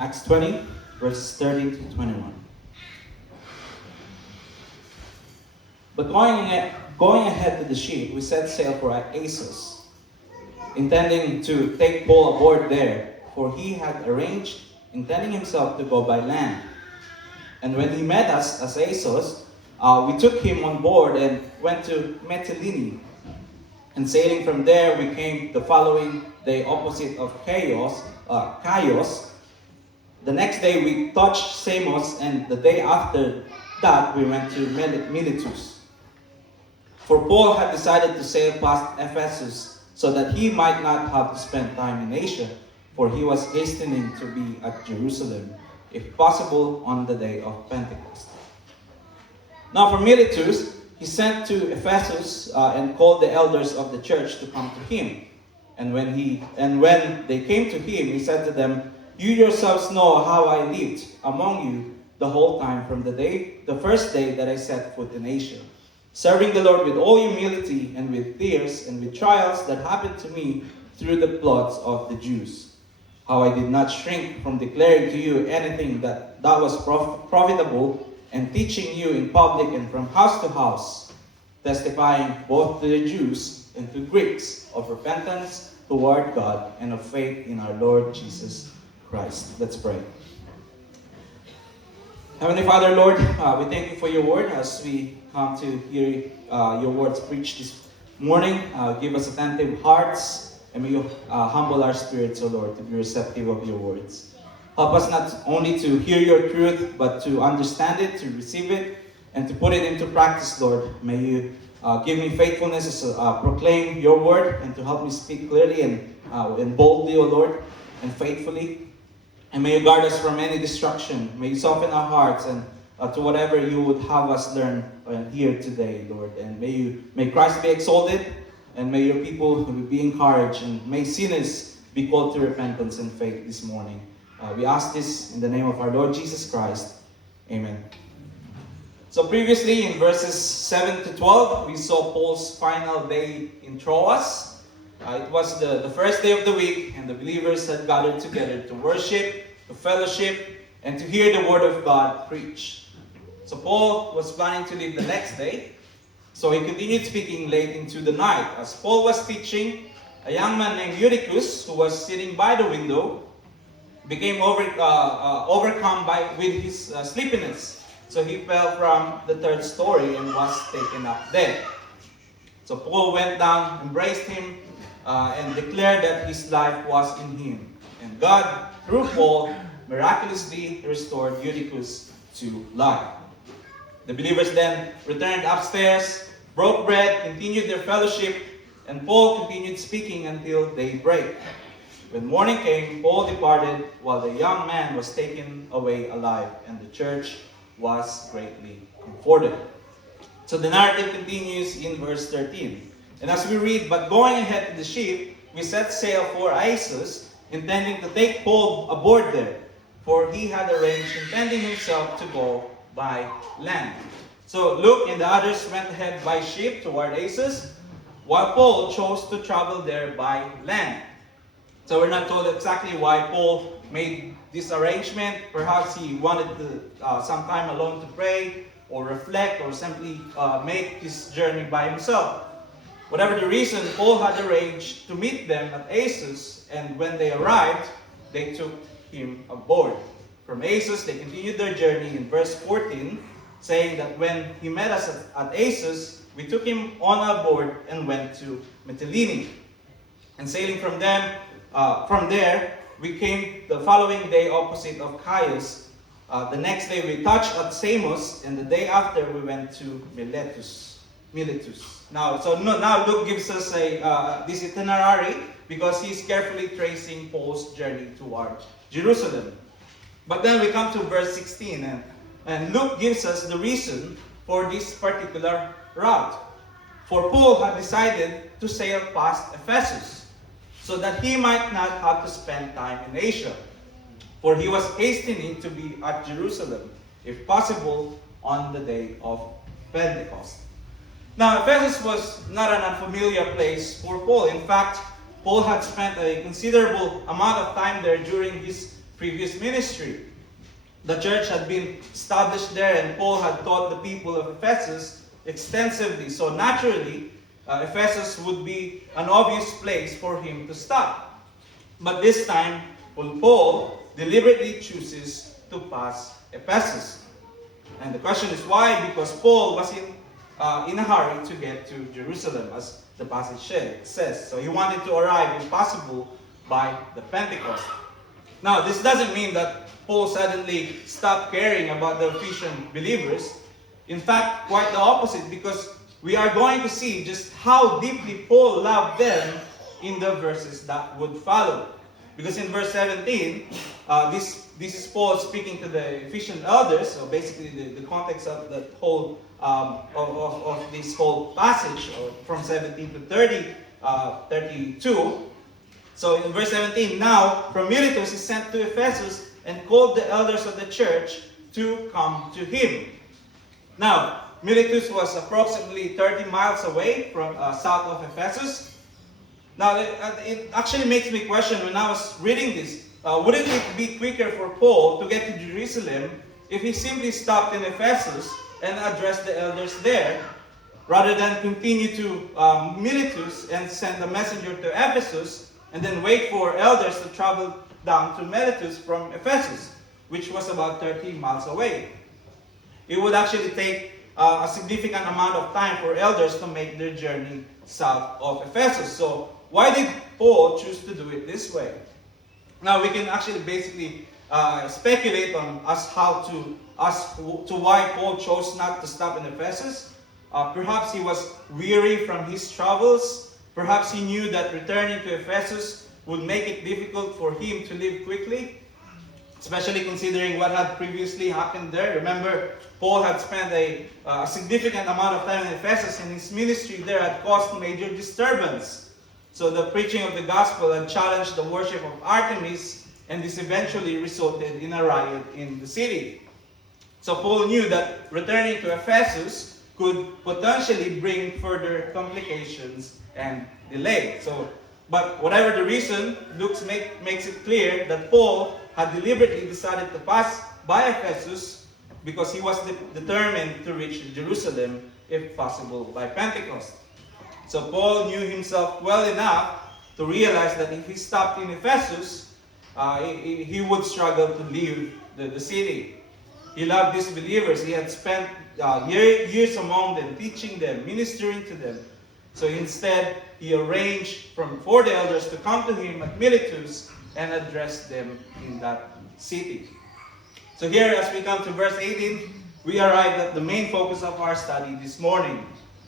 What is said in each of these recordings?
Acts 20, verses 30 to 21. But going ahead to the ship, we set sail for Assos, intending to take Paul aboard there, for he had arranged, intending himself to go by land. And when he met us at Assos, we took him on board and went to Mytilene. And sailing from there, we came the following day opposite of Chios. The next day we touched Samos, and the day after that we went to Miletus. For Paul had decided to sail past Ephesus so that he might not have to spend time in Asia, for he was hastening to be at Jerusalem, if possible, on the day of Pentecost. Now from Miletus, he sent to Ephesus and called the elders of the church to come to him. And when they came to him, he said to them, "You yourselves know how I lived among you the whole time from the first day that I set foot in Asia, serving the Lord with all humility and with tears and with trials that happened to me through the plots of the Jews. How I did not shrink from declaring to you anything that was profitable, and teaching you in public and from house to house, testifying both to the Jews and to Greeks of repentance toward God and of faith in our Lord Jesus Christ." Let's pray. Heavenly Father, Lord, we thank you for your word as we come to hear your words preached this morning. Give us attentive hearts, and may you humble our spirits, O Lord, to be receptive of your words. Help us not only to hear your truth, but to understand it, to receive it, and to put it into practice, Lord. May you give me faithfulness to proclaim your word and to help me speak clearly and boldly, O Lord, and faithfully. And may you guard us from any destruction. May you soften our hearts and to whatever you would have us learn here today, Lord. And may Christ be exalted, and may your people be encouraged, and may sinners be called to repentance and faith this morning. We ask this in the name of our Lord Jesus Christ. Amen. So previously in verses 7 to 12, we saw Paul's final day in Troas. It was the first day of the week, and the believers had gathered together to worship, to fellowship, and to hear the word of God preached. So Paul was planning to leave the next day, so he continued speaking late into the night. As Paul was teaching, a young man named Eutychus, who was sitting by the window, became overcome with his sleepiness. So he fell from the third story and was taken up dead. So Paul went down, embraced him, and declared that his life was in him. And God, through Paul, miraculously restored Eutychus to life. The believers then returned upstairs, broke bread, continued their fellowship, and Paul continued speaking until daybreak. When morning came, Paul departed while the young man was taken away alive, and the church was greatly comforted. So the narrative continues in verse 13. And as we read, "But going ahead to the ship, we set sail for Assos, intending to take Paul aboard there, for he had arranged, intending himself to go by land." So Luke and the others went ahead by ship toward Assos, while Paul chose to travel there by land. So we're not told exactly why Paul made this arrangement. Perhaps he wanted some time alone to pray or reflect, or simply make his journey by himself. Whatever the reason, Paul had arranged to meet them at Assos, and when they arrived, they took him aboard. From Assos, they continued their journey in verse 14, saying that when he met us at Assos, we took him on board and went to Mytilene. And sailing from there, we came the following day opposite of Chios. The next day we touched at Samos, and the day after we went to Miletus. Now Luke gives us this itinerary because he's carefully tracing Paul's journey toward Jerusalem. But then we come to verse 16, and Luke gives us the reason for this particular route. For Paul had decided to sail past Ephesus, so that he might not have to spend time in Asia. For he was hastening to be at Jerusalem, if possible, on the day of Pentecost. Now, Ephesus was not an unfamiliar place for Paul. In fact, Paul had spent a considerable amount of time there during his previous ministry. The church had been established there, and Paul had taught the people of Ephesus extensively. So naturally, Ephesus would be an obvious place for him to stop. But this time, Paul deliberately chooses to pass Ephesus. And the question is why? Because Paul was in a hurry to get to Jerusalem, as the passage says. So he wanted to arrive, if possible, by the Pentecost. Now, this doesn't mean that Paul suddenly stopped caring about the Ephesian believers. In fact, quite the opposite, because we are going to see just how deeply Paul loved them in the verses that would follow. Because in verse 17, this is Paul speaking to the Ephesian elders. So basically, the context of the whole of this whole passage, from 17 to 32. So in verse 17, now from Miletus he sent to Ephesus and called the elders of the church to come to him. Now, Miletus was approximately 30 miles away from south of Ephesus. Now, it actually makes me question when I was reading this, wouldn't it be quicker for Paul to get to Jerusalem if he simply stopped in Ephesus and addressed the elders there, rather than continue to Miletus and send a messenger to Ephesus and then wait for elders to travel down to Miletus from Ephesus, which was about 30 miles away? It would actually take a significant amount of time for elders to make their journey south of Ephesus. So why did Paul choose to do it this way? Now we can actually basically speculate on as to why Paul chose not to stop in Ephesus. Perhaps he was weary from his travels. Perhaps he knew that returning to Ephesus would make it difficult for him to leave quickly, especially considering what had previously happened there. Remember, Paul had spent a significant amount of time in Ephesus, and his ministry there had caused major disturbance. So the preaching of the gospel had challenged the worship of Artemis, and this eventually resulted in a riot in the city. So Paul knew that returning to Ephesus could potentially bring further complications and delay. But whatever the reason, Luke makes it clear that Paul had deliberately decided to pass by Ephesus because he was determined to reach Jerusalem, if possible, by Pentecost. So Paul knew himself well enough to realize that if he stopped in Ephesus, he would struggle to leave the city. He loved these believers. He had spent years among them, teaching them, ministering to them. So instead, he arranged for the elders to come to him at Miletus and address them in that city. So here, as we come to verse 18, we arrive at the main focus of our study this morning,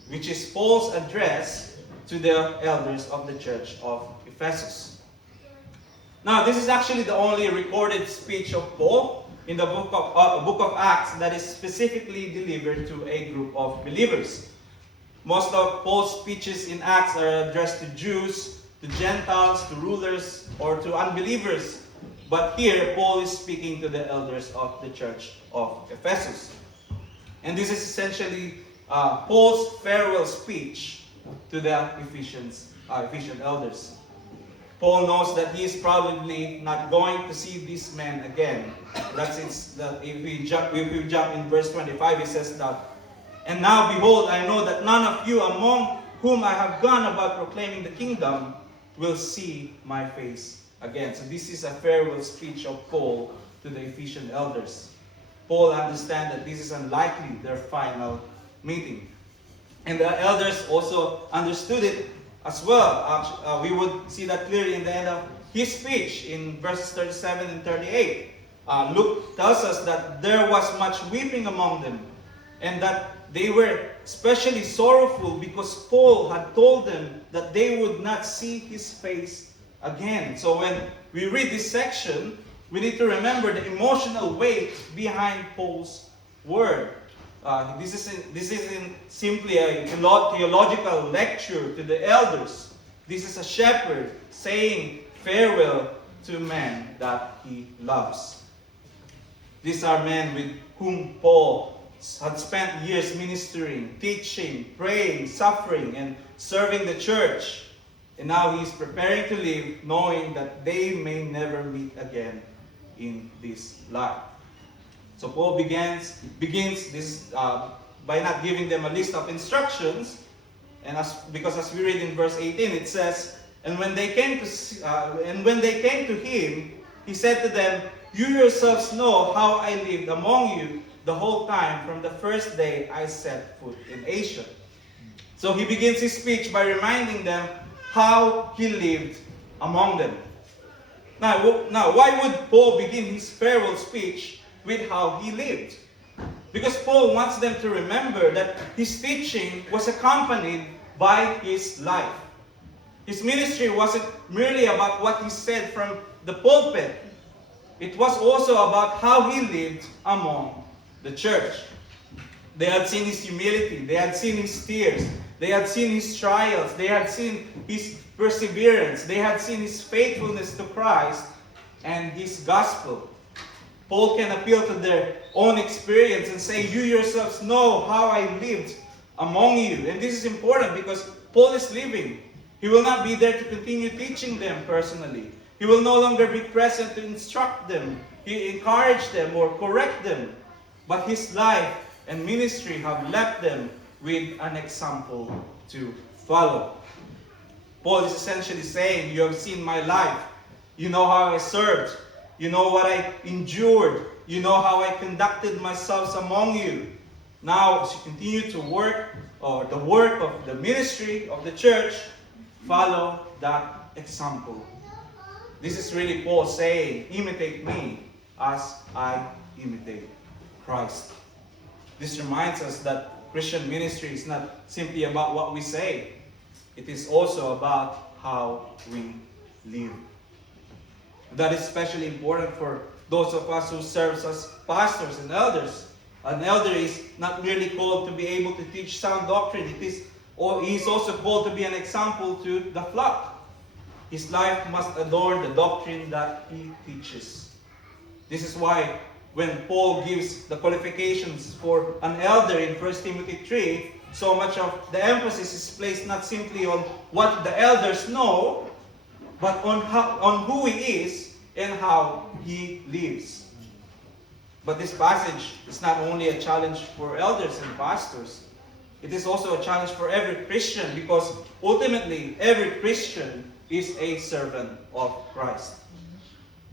which is Paul's address to the elders of the church of Ephesus. Now, this is actually the only recorded speech of Paul in the book of Acts that is specifically delivered to a group of believers. Most of Paul's speeches in Acts are addressed to Jews, to Gentiles, to rulers, or to unbelievers. But here, Paul is speaking to the elders of the church of Ephesus. And this is essentially Paul's farewell speech to the Ephesian elders. Paul knows that he is probably not going to see these men again. If we jump in verse 25, he says that, "And now behold, I know that none of you among whom I have gone about proclaiming the kingdom will see my face again." So this is a farewell speech of Paul to the Ephesian elders. Paul understands that this is unlikely their final meeting. And the elders also understood it as well. We would see that clearly in the end of his speech in verses 37 and 38. Luke tells us that there was much weeping among them, and that they were especially sorrowful because Paul had told them that they would not see his face again. So when we read this section, we need to remember the emotional weight behind Paul's word. This isn't simply a theological lecture to the elders. This is a shepherd saying farewell to men that he loves. These are men with whom Paul had spent years ministering, teaching, praying, suffering, and serving the church. And now he is preparing to leave, knowing that they may never meet again in this life. So Paul begins this by not giving them a list of instructions, and because as we read in verse 18, it says, and when they came to him, he said to them, "You yourselves know how I lived among you the whole time from the first day I set foot in Asia." So he begins his speech by reminding them how he lived among them. Now, why would Paul begin his farewell speech with how he lived? Because Paul wants them to remember that his teaching was accompanied by his life. His ministry wasn't merely about what he said from the pulpit. It was also about how he lived among the church. They had seen his humility. They had seen his tears. They had seen his trials. They had seen his perseverance. They had seen his faithfulness to Christ and his gospel. Paul can appeal to their own experience and say, "You yourselves know how I lived among you." And this is important because Paul is leaving. He will not be there to continue teaching them personally. He will no longer be present to instruct them, encourage them, or correct them. But his life and ministry have left them with an example to follow. Paul is essentially saying, "You have seen my life. You know how I served. You know what I endured. You know how I conducted myself among you. Now, as you continue to work, or the work of the ministry of the church, follow that example." This is really Paul saying, "Imitate me as I imitate Christ." This reminds us that Christian ministry is not simply about what we say. It is also about how we live. That is especially important for those of us who serve as pastors and elders. An elder is not merely called to be able to teach sound doctrine. He is also called to be an example to the flock. His life must adorn the doctrine that he teaches. This is why when Paul gives the qualifications for an elder in 1 Timothy 3, so much of the emphasis is placed not simply on what the elders know, but on who he is and how he lives. But this passage is not only a challenge for elders and pastors. It is also a challenge for every Christian, because ultimately every Christian is a servant of Christ.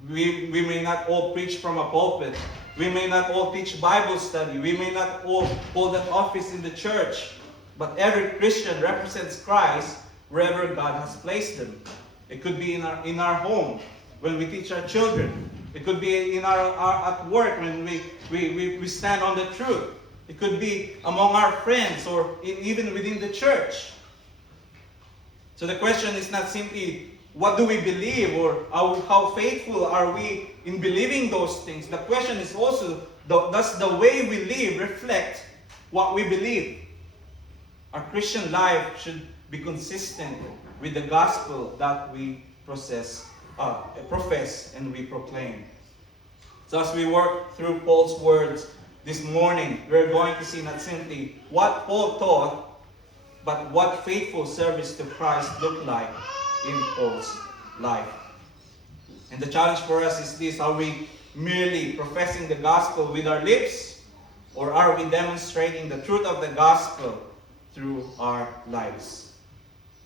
We may not all preach from a pulpit. We may not all teach Bible study. We may not all hold an office in the church. But every Christian represents Christ wherever God has placed them. It could be in our home when we teach our children. It could be in our at work when we stand on the truth. It could be among our friends or even within the church. So the question is not simply what do we believe or how faithful are we in believing those things. The question is also, does the way we live reflect what we believe? Our Christian life should be consistent with the gospel that we profess and we proclaim. So as we work through Paul's words this morning, we're going to see not simply what Paul taught, but what faithful service to Christ looked like in Paul's life. And the challenge for us is this: are we merely professing the gospel with our lips, or are we demonstrating the truth of the gospel through our lives?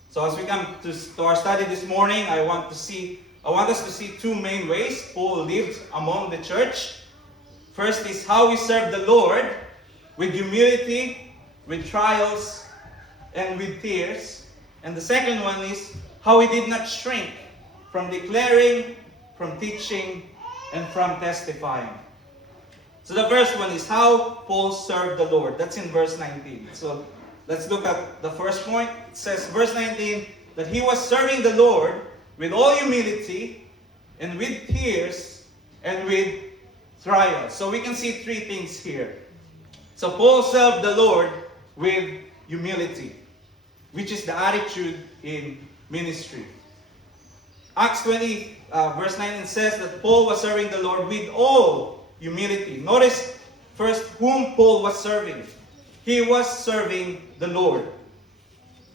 So as we come to our study this morning, I want us to see two main ways Paul lived among the church. First is how we serve the Lord with humility, with trials, and with tears. And the second one is how he did not shrink from declaring, from teaching, and from testifying. So the first one is how Paul served the Lord. That's in verse 19. So let's look at the first point. It says, verse 19, that he was serving the Lord with all humility and with tears and with trials. So we can see three things here. So Paul served the Lord with humility, which is the attitude in ministry. Acts 20 verse 19 says that Paul was serving the Lord with all humility. Notice first whom Paul was serving. He was serving the Lord.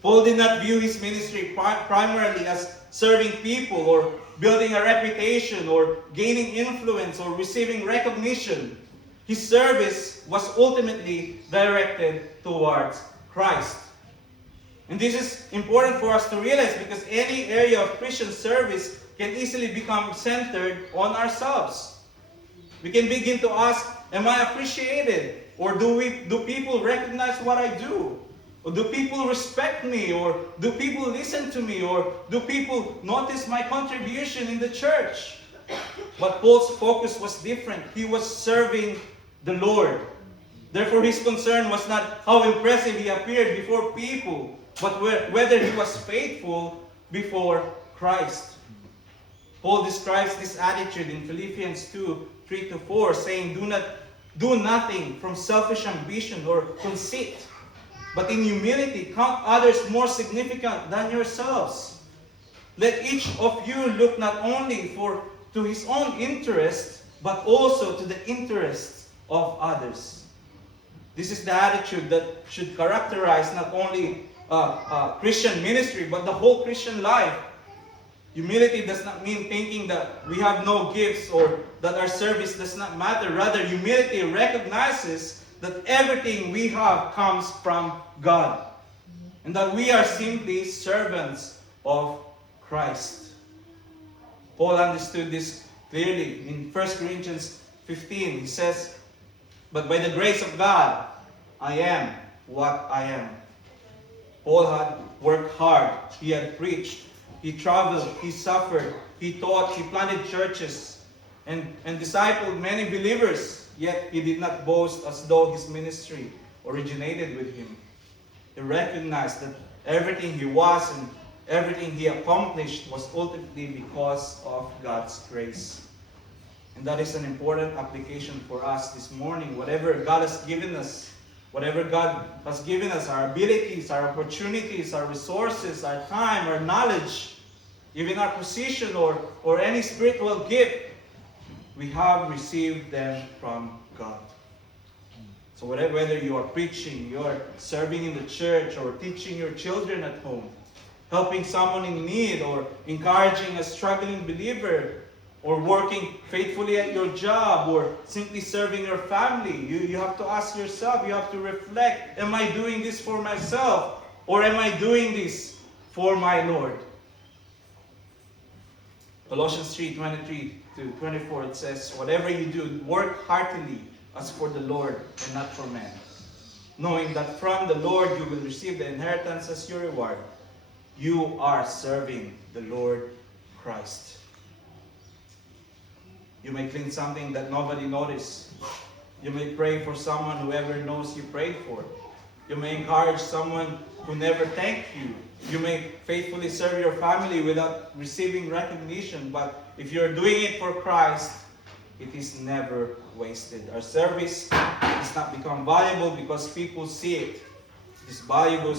Paul did not view his ministry primarily as serving people or building a reputation or gaining influence or receiving recognition. His service was ultimately directed towards Christ. And this is important for us to realize because any area of Christian service can easily become centered on ourselves. We can begin to ask, am I appreciated? Or do people recognize what I do? Or do people respect me? Or do people listen to me? Or do people notice my contribution in the church? But Paul's focus was different. He was serving the Lord. Therefore, his concern was not how impressive he appeared before people, but whether he was faithful before Christ. Paul describes this attitude in Philippians 2:3-4, saying, Do nothing from selfish ambition or conceit, but in humility count others more significant than yourselves. Let each of you look not only to his own interest, but also to the interests of others. This is the attitude that should characterize not only Christian ministry, but the whole Christian life. Humility does not mean thinking that we have no gifts or that our service does not matter. Rather, humility recognizes that everything we have comes from God and that we are simply servants of Christ. Paul understood this clearly. In 1 Corinthians 15, he says, But by the grace of God, I am what I am. Paul had worked hard. He had preached. He traveled. He suffered. He taught. He planted churches and discipled many believers. Yet he did not boast as though his ministry originated with him. He recognized that everything he was and everything he accomplished was ultimately because of God's grace. And that is an important application for us this morning. Whatever God has given us, our abilities, our opportunities, our resources, our time, our knowledge, even our position or any spiritual gift, we have received them from God. So whether you are preaching, you are serving in the church, or teaching your children at home, helping someone in need, or encouraging a struggling believer, or working faithfully at your job, or simply serving your family, you have to ask yourself, you have to reflect, am I doing this for myself? Or am I doing this for my Lord? Colossians 3:23-24, it says, Whatever you do, work heartily as for the Lord and not for men, knowing that from the Lord you will receive the inheritance as your reward. You are serving the Lord Christ. You may clean something that nobody noticed. You may pray for someone whoever knows you prayed for. You may encourage someone who never thanked you. You may faithfully serve your family without receiving recognition. But if you're doing it for Christ, it is never wasted. Our service does not become valuable because people see it. It is valuable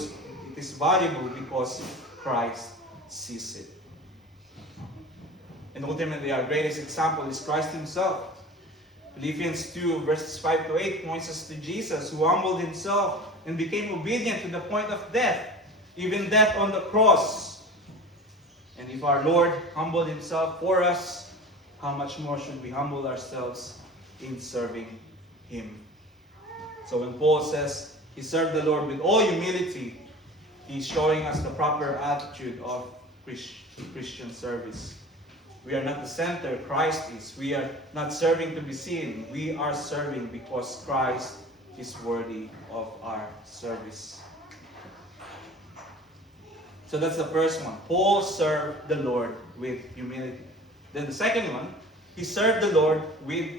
because Christ sees it. And ultimately, our greatest example is Christ himself. Philippians 2:5-8 points us to Jesus, who humbled himself and became obedient to the point of death, even death on the cross. And if our Lord humbled himself for us, how much more should we humble ourselves in serving him? So when Paul says he served the Lord with all humility, he's showing us the proper attitude of Christian service. We are not the center, Christ is. We are not serving to be seen. We are serving because Christ is worthy of our service. So that's the first one. Paul served the Lord with humility. Then the second one, he served the Lord with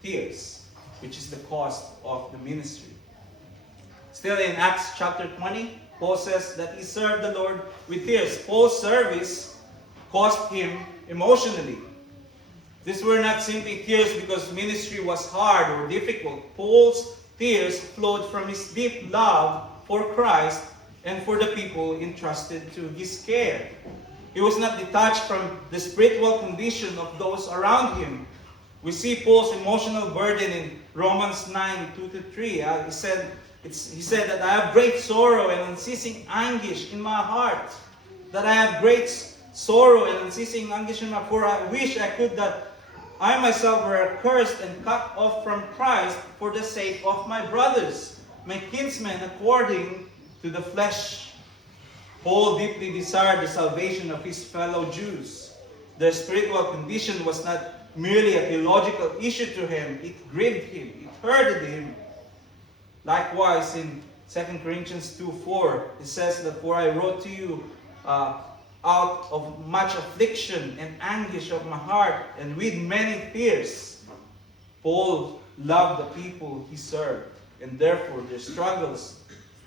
tears, which is the cost of the ministry. Still in Acts chapter 20, Paul says that he served the Lord with tears. Paul's service cost him emotionally. These were not simply tears because ministry was hard or difficult. Paul's tears flowed from his deep love for Christ and for the people entrusted to his care. He was not detached from the spiritual condition of those around him. We see Paul's emotional burden in Romans 9:2-3. He said that I have great sorrow and unceasing anguish in my heart, that I have great sorrow and unceasing anguish in my for I wish I could that I myself were accursed and cut off from Christ for the sake of my brothers, my kinsmen according to the flesh. Paul deeply desired the salvation of his fellow Jews. Their spiritual condition was not merely a theological issue to him, it grieved him, it hurted him. Likewise, in 2 Corinthians 2:4, it says that, "For I wrote to you out of much affliction and anguish of my heart, and with many tears." Paul loved the people he served, and therefore their struggles,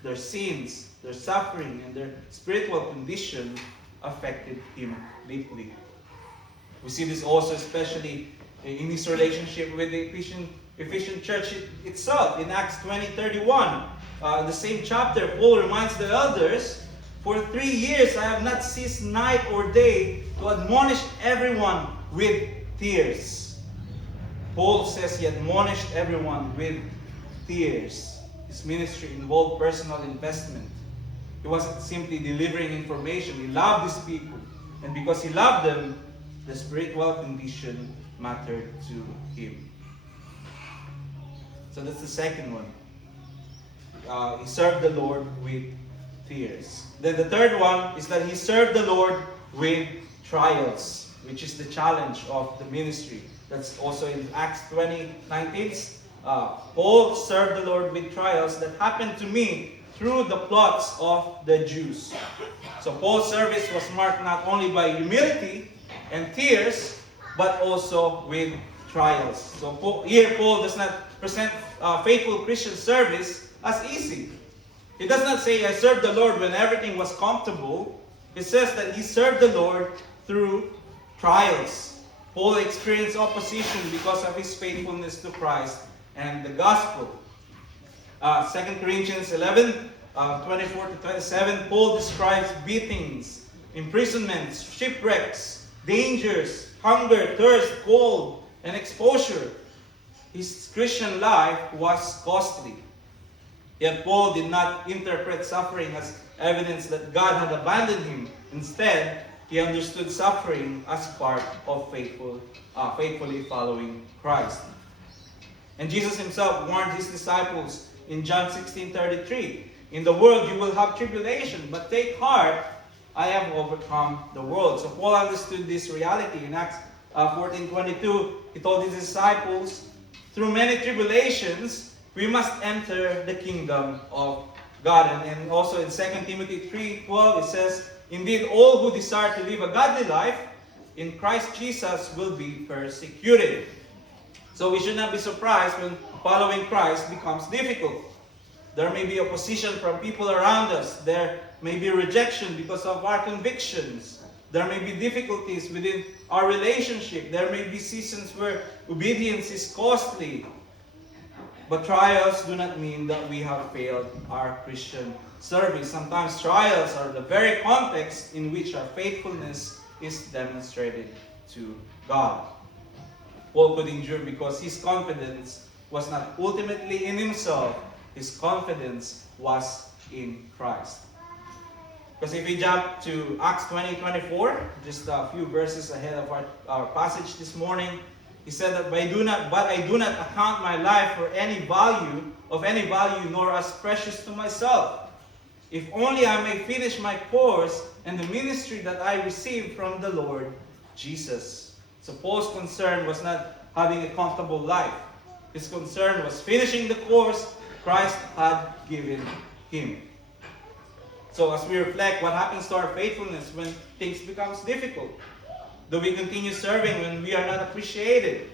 their sins, their suffering, and their spiritual condition affected him deeply. We see this also especially in his relationship with the Ephesian church itself. In Acts 20:31, the same chapter, Paul reminds the elders, "For 3 years I have not ceased night or day to admonish everyone with tears." Paul says he admonished everyone with tears. His ministry involved personal investment. He wasn't simply delivering information. He loved his people. And because he loved them, the spiritual condition mattered to him. So that's the second one. He served the Lord with tears. Then the third one is that he served the Lord with trials, which is the challenge of the ministry. That's also in Acts 20:19. Paul served the Lord with trials that happened to me through the plots of the Jews. So Paul's service was marked not only by humility and tears, but also with trials. So here Paul does not present faithful Christian service as easy. He does not say, "I served the Lord when everything was comfortable." He says that he served the Lord through trials. Paul experienced opposition because of his faithfulness to Christ and the gospel. 2 Corinthians 11:24-27, Paul describes beatings, imprisonments, shipwrecks, dangers, hunger, thirst, cold, and exposure. His Christian life was costly. Yet Paul did not interpret suffering as evidence that God had abandoned him. Instead, he understood suffering as part of faithfully following Christ. And Jesus himself warned his disciples in John 16:33, "In the world you will have tribulation, but take heart, I have overcome the world." So Paul understood this reality. In Acts 14:22, he told his disciples, "Through many tribulations, we must enter the kingdom of God." And also in 2 Timothy 3:12, it says, "Indeed, all who desire to live a godly life in Christ Jesus will be persecuted." So we should not be surprised when following Christ becomes difficult. There may be opposition from people around us. There may be rejection because of our convictions. There may be difficulties within our relationship. There may be seasons where obedience is costly. But trials do not mean that we have failed our Christian service. Sometimes trials are the very context in which our faithfulness is demonstrated to God. Paul could endure because his confidence was not ultimately in himself. His confidence was in Christ. Because if we jump to Acts 20:24, just a few verses ahead of our passage this morning, he said that, "But I do not account my life of any value, nor as precious to myself, if only I may finish my course and the ministry that I received from the Lord Jesus." So Paul's concern was not having a comfortable life. His concern was finishing the course Christ had given him. So as we reflect, what happens to our faithfulness when things becomes difficult? Do we continue serving when we are not appreciated?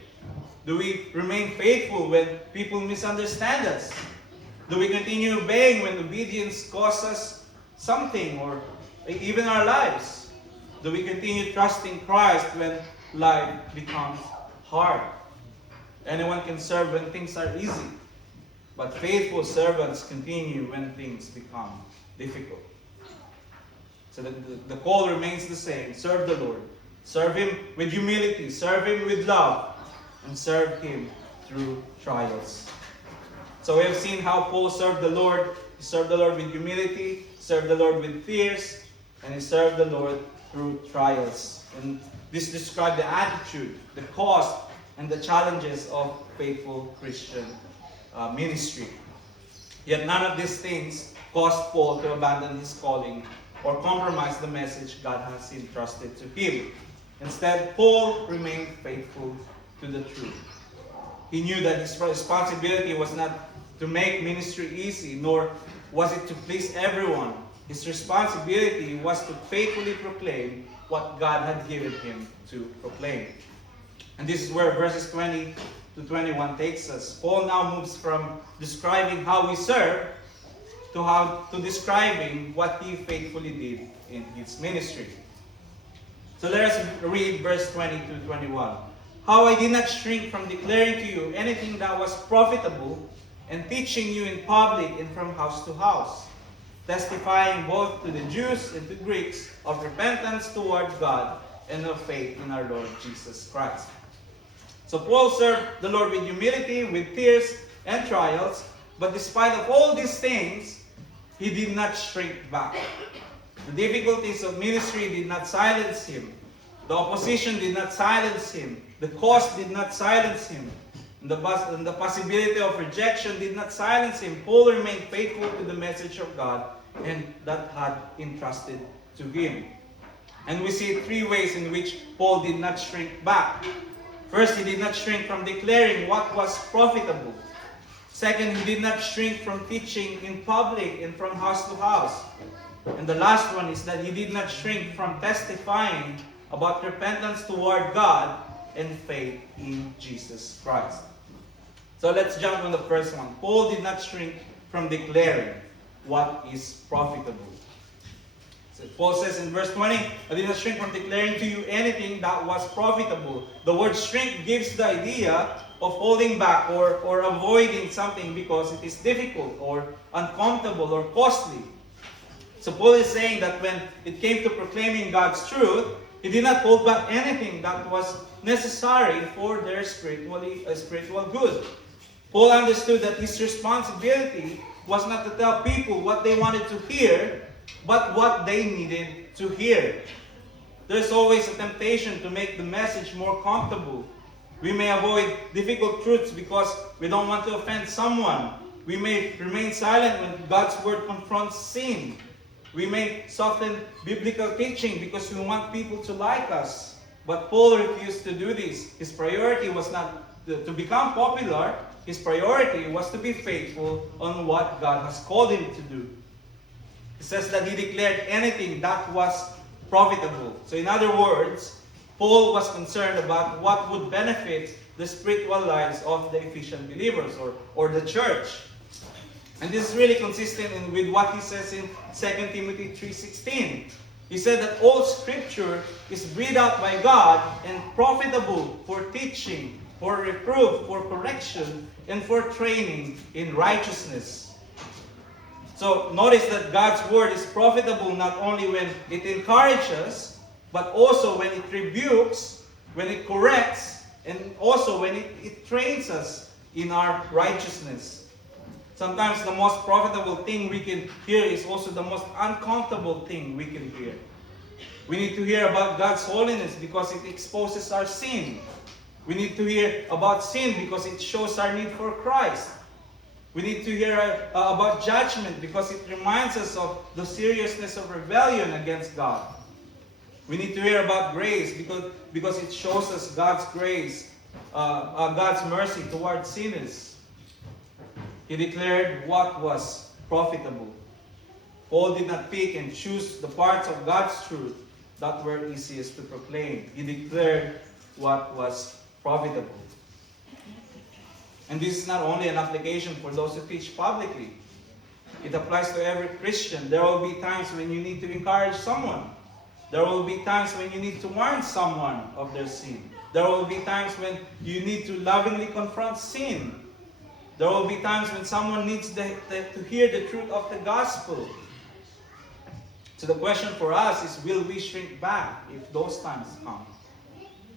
Do we remain faithful when people misunderstand us? Do we continue obeying when obedience costs us something or even our lives? Do we continue trusting Christ when life becomes hard? Anyone can serve when things are easy, but faithful servants continue when things become difficult. So the call remains the same. Serve the Lord. Serve Him with humility. Serve Him with love. And serve Him through trials. So we have seen how Paul served the Lord. He served the Lord with humility. Served the Lord with tears. And he served the Lord through trials. And this describes the attitude, the cost, and the challenges of faithful Christian ministry. Yet none of these things caused Paul to abandon his calling or compromise the message God has entrusted to him. Instead, Paul remained faithful to the truth. He knew that his responsibility was not to make ministry easy, nor was it to please everyone. His responsibility was to faithfully proclaim what God had given him to proclaim. And this is where verses 20 to 21 takes us. Paul now moves from describing how we serve to describing what he faithfully did in his ministry. So let us read verse 20 to 21. How I did not shrink from declaring to you anything that was profitable, and teaching you in public and from house to house, testifying both to the Jews and to Greeks of repentance toward God and of faith in our Lord Jesus Christ. So Paul served the Lord with humility, with tears and trials, but despite of all these things, he did not shrink back. The difficulties of ministry did not silence him. The opposition did not silence him. The cost did not silence him. And the possibility of rejection did not silence him. Paul remained faithful to the message of God and that had entrusted to him. And we see three ways in which Paul did not shrink back. First, he did not shrink from declaring what was profitable. Second, he did not shrink from teaching in public and from house to house. And the last one is that he did not shrink from testifying about repentance toward God and faith in Jesus Christ. So let's jump on the first one. Paul did not shrink from declaring what is profitable. So Paul says in verse 20, I did not shrink from declaring to you anything that was profitable. The word shrink gives the idea of holding back or avoiding something because it is difficult or uncomfortable or costly. So Paul is saying that when it came to proclaiming God's truth, he did not hold back anything that was necessary for their spiritual good. Paul understood that his responsibility was not to tell people what they wanted to hear, but what they needed to hear. There's always a temptation to make the message more comfortable. We may avoid difficult truths because we don't want to offend someone. We may remain silent when God's word confronts sin. We may soften biblical teaching because we want people to like us. But Paul refused to do this. His priority was not to become popular. His priority was to be faithful on what God has called him to do. It says that he declared anything that was profitable. So in other words, Paul was concerned about what would benefit the spiritual lives of the Ephesian believers or the church. And this is really consistent with what he says in 2 Timothy 3:16. He said that all Scripture is breathed out by God and profitable for teaching, for reproof, for correction, and for training in righteousness. So notice that God's word is profitable not only when it encourages, but also when it rebukes, when it corrects, and also when it trains us in our righteousness. Sometimes the most profitable thing we can hear is also the most uncomfortable thing we can hear. We need to hear about God's holiness because it exposes our sin. We need to hear about sin because it shows our need for Christ. We need to hear about judgment because it reminds us of the seriousness of rebellion against God. We need to hear about grace because it shows us God's grace, God's mercy towards sinners. He declared what was profitable. Paul did not pick and choose the parts of God's truth that were easiest to proclaim. He declared what was profitable. And this is not only an application for those who teach publicly. It applies to every Christian. There will be times when you need to encourage someone. There will be times when you need to warn someone of their sin. There will be times when you need to lovingly confront sin. There will be times when someone needs to hear the truth of the gospel. So the question for us is, will we shrink back if those times come?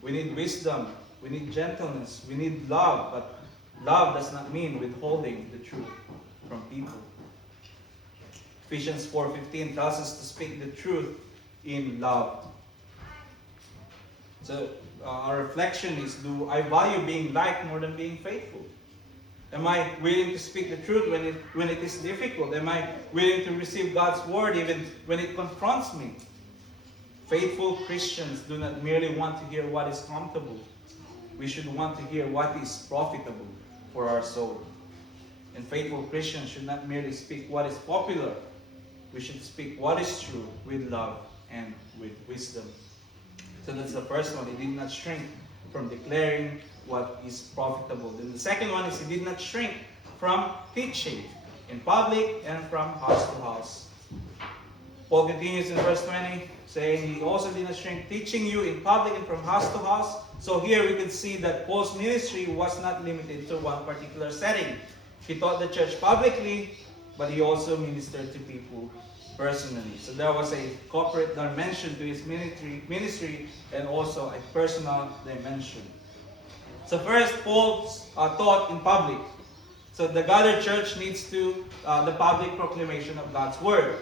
We need wisdom. We need gentleness. We need love. But love does not mean withholding the truth from people. Ephesians 4:15 tells us to speak the truth in love. So our reflection is, do I value being liked more than being faithful? Am I willing to speak the truth when it is difficult? Am I willing to receive God's word even when it confronts me? Faithful Christians do not merely want to hear what is comfortable. We should want to hear what is profitable for our soul. And faithful Christians should not merely speak what is popular. We should speak what is true with love and with wisdom. So that's the first one. He did not shrink from declaring what is profitable. Then the second one is he did not shrink from teaching in public and from house to house. Paul continues in verse 20, saying he also did not shrink teaching you in public and from house to house. So here we can see that Paul's ministry was not limited to one particular setting. He taught the church publicly, but he also ministered to people personally. So there was a corporate dimension to his ministry and also a personal dimension. So first, Paul taught in public. So the gathered church needs to the public proclamation of God's word.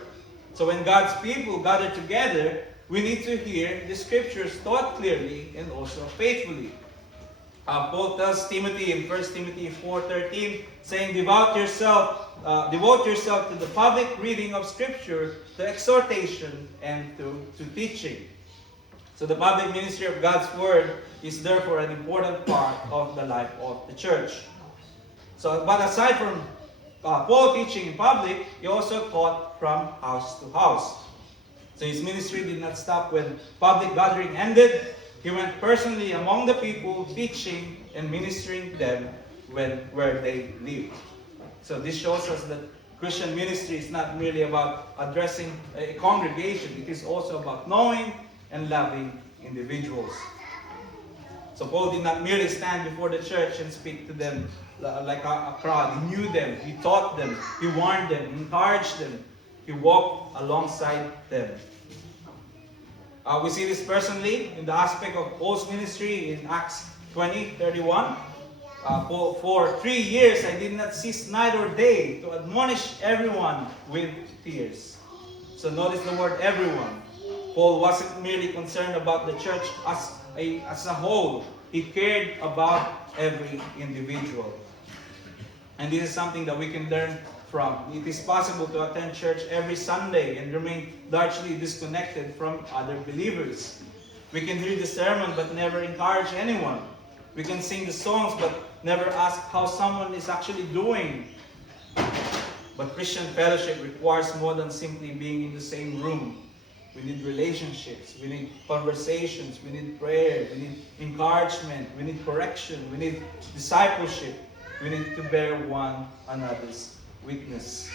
So when God's people gather together, we need to hear the scriptures taught clearly and also faithfully. Paul tells Timothy in 1 Timothy 4:13, saying, devote yourself to the public reading of Scripture, to exhortation, and to teaching. So the public ministry of God's Word is therefore an important part of the life of the church. So, but aside from Paul teaching in public, he also taught from house to house. So his ministry did not stop when public gathering ended. He went personally among the people, teaching and ministering them where they lived. So this shows us that Christian ministry is not merely about addressing a congregation. It is also about knowing and loving individuals. So Paul did not merely stand before the church and speak to them like a crowd. He knew them, he taught them, he warned them, he encouraged them, he walked alongside them. We see this personally in the aspect of Paul's ministry in Acts 20:31. For 3 years I did not cease night or day to admonish everyone with tears. So notice the word everyone. Paul wasn't merely concerned about the church as a whole. He cared about every individual. And this is something that we can learn from. It is possible to attend church every Sunday and remain largely disconnected from other believers. We can hear the sermon but never encourage anyone. We can sing the songs but never ask how someone is actually doing. But Christian fellowship requires more than simply being in the same room. We need relationships, we need conversations, we need prayer, we need encouragement, we need correction, we need discipleship. We need to bear one another's burdens.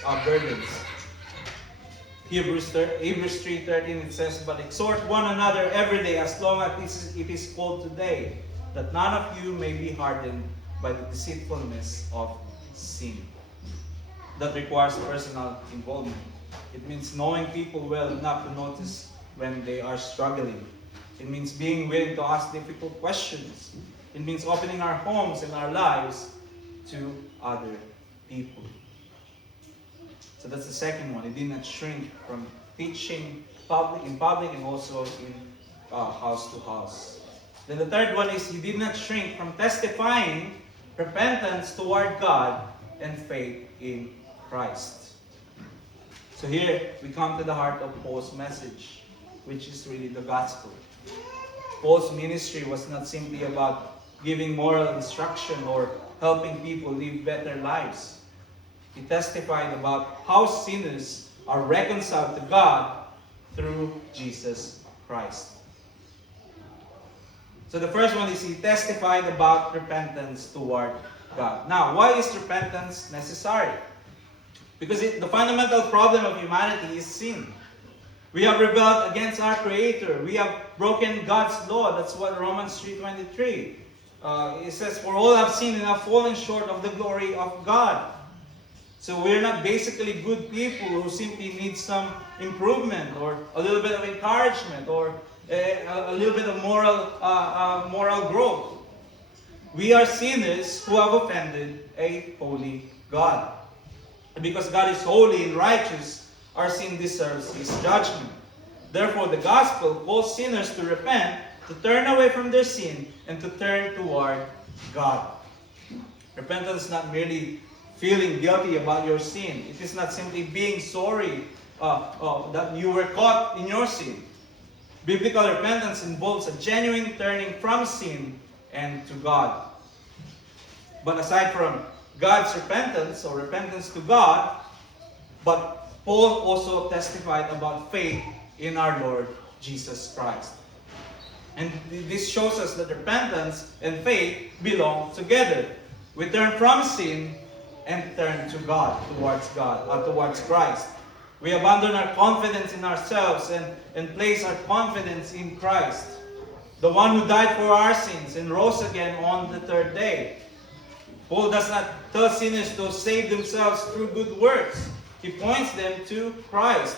Hebrews 3:13 it says, but exhort one another every day as long as it is called today, that none of you may be hardened by the deceitfulness of sin. That requires personal involvement. It means knowing people well enough to notice when they are struggling. It means being willing to ask difficult questions. It means opening our homes and our lives to other people. So that's the second one. It did not shrink from teaching in public and also in house to house. Then the third one is he did not shrink from testifying repentance toward God and faith in Christ. So here we come to the heart of Paul's message, which is really the gospel. Paul's ministry was not simply about giving moral instruction or helping people live better lives. He testified about how sinners are reconciled to God through Jesus Christ. So the first one is he testified about repentance toward God. Now, why is repentance necessary? Because the fundamental problem of humanity is sin. We have rebelled against our Creator. We have broken God's law. That's what Romans 3:23. It says, for all have sinned and have fallen short of the glory of God. So we're not basically good people who simply need some improvement or a little bit of encouragement or a little bit of moral growth. We are sinners who have offended a holy God. And because God is holy and righteous, our sin deserves His judgment. Therefore, the gospel calls sinners to repent to turn away from their sin and to turn toward God. Repentance is not merely feeling guilty about your sin. It is not simply being sorry that you were caught in your sin. Biblical repentance involves a genuine turning from sin and to God. But aside from God's repentance or repentance to God, but Paul also testified about faith in our Lord Jesus Christ. And this shows us that repentance and faith belong together. We turn from sin and turn to God, towards Christ. We abandon our confidence in ourselves and place our confidence in Christ, the one who died for our sins and rose again on the third day. Paul does not tell sinners to save themselves through good works. He points them to Christ.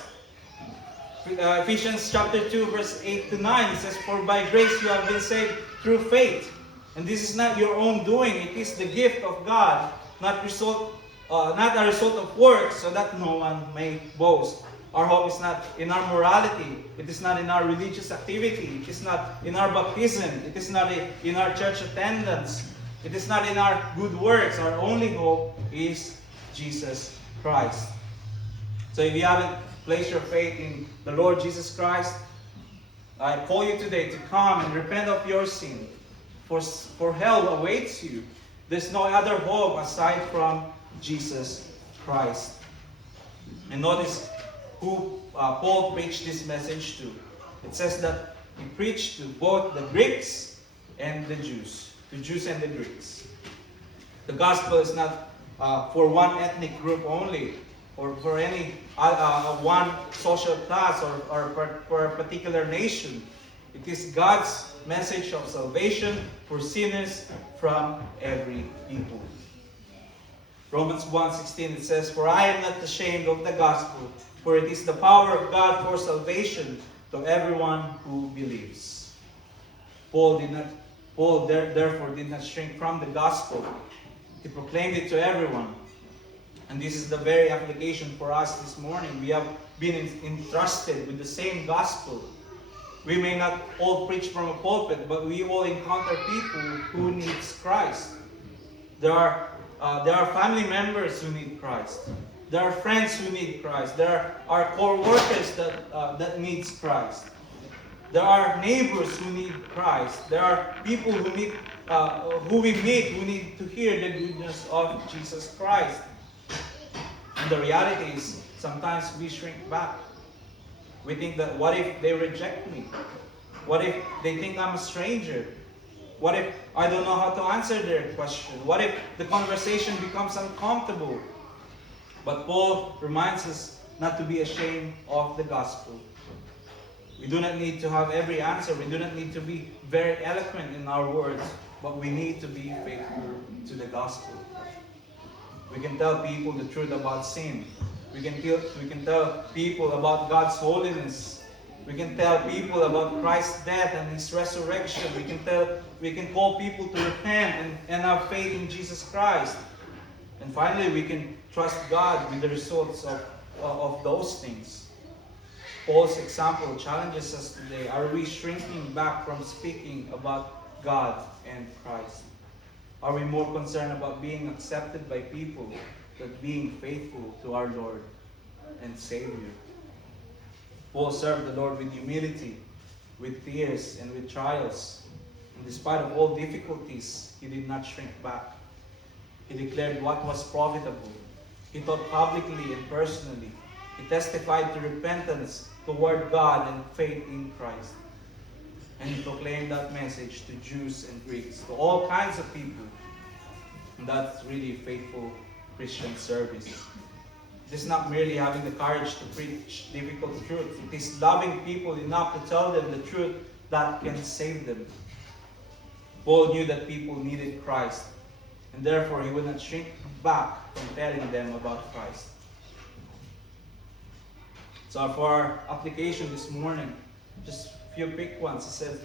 Ephesians chapter 2 verse 8 to 9, it says, "For by grace you have been saved through faith. And this is not your own doing, it is the gift of God, not a result of works, so that no one may boast." Our hope is not in our morality. It is not in our religious activity. It is not in our baptism. It is not in our church attendance. It is not in our good works. Our only hope is Jesus Christ. So if you haven't placed your faith in the Lord Jesus Christ, I call you today to come and repent of your sin. For hell awaits you. There's no other hope aside from Jesus Christ. And notice who Paul preached this message to. It says that he preached to both the Greeks and the Jews. The Jews and the Greeks. The gospel is not for one ethnic group only, or for any one social class or for a particular nation. It is God's message of salvation for sinners from every people. Romans 1:16, it says, "For I am not ashamed of the gospel, for it is the power of God for salvation to everyone who believes." Paul therefore did not shrink from the gospel. He proclaimed it to everyone. And this is the very application for us this morning. We have been entrusted with the same gospel. We may not all preach from a pulpit, but we all encounter people who need Christ. There are family members who need Christ. There are friends who need Christ. There are co-workers that needs Christ. There are neighbors who need Christ. There are people who we meet who need to hear the goodness of Jesus Christ. And the reality is, sometimes we shrink back. We think that, what if they reject me? What if they think I'm a stranger? What if I don't know how to answer their question? What if the conversation becomes uncomfortable? But Paul reminds us not to be ashamed of the gospel. We do not need to have every answer. We do not need to be very eloquent in our words, but we need to be faithful to the gospel. We can tell people the truth about sin. We can tell people about God's holiness. We can tell people about Christ's death and His resurrection. We can call people to repent and have faith in Jesus Christ. And finally, we can trust God with the results of those things. Paul's example challenges us today. Are we shrinking back from speaking about God and Christ? Are we more concerned about being accepted by people than being faithful to our Lord and Savior? Paul served the Lord with humility, with tears, and with trials. And despite of all difficulties, he did not shrink back. He declared what was profitable. He taught publicly and personally. He testified to repentance toward God and faith in Christ. And he proclaimed that message to Jews and Greeks, to all kinds of people. And that's really faithful Christian service. It is not merely having the courage to preach difficult truth. It is loving people enough to tell them the truth that can save them. Paul knew that people needed Christ, and therefore he would not shrink back from telling them about Christ. So for our application this morning, just a few quick ones. It says,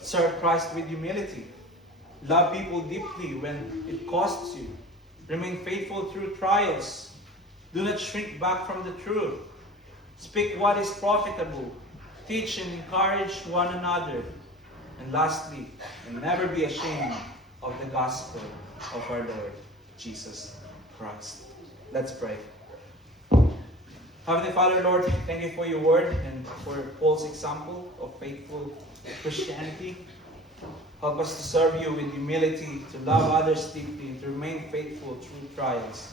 serve Christ with humility. Love people deeply when it costs you. Remain faithful through trials. Do not shrink back from the truth. Speak what is profitable. teach and encourage one another. And lastly, and never be ashamed of the gospel of our Lord Jesus Christ. Let's pray. Heavenly Father, Lord, thank you for your word and for Paul's example of faithful Christianity. Help us to serve you with humility, to love others deeply, and to remain faithful through trials.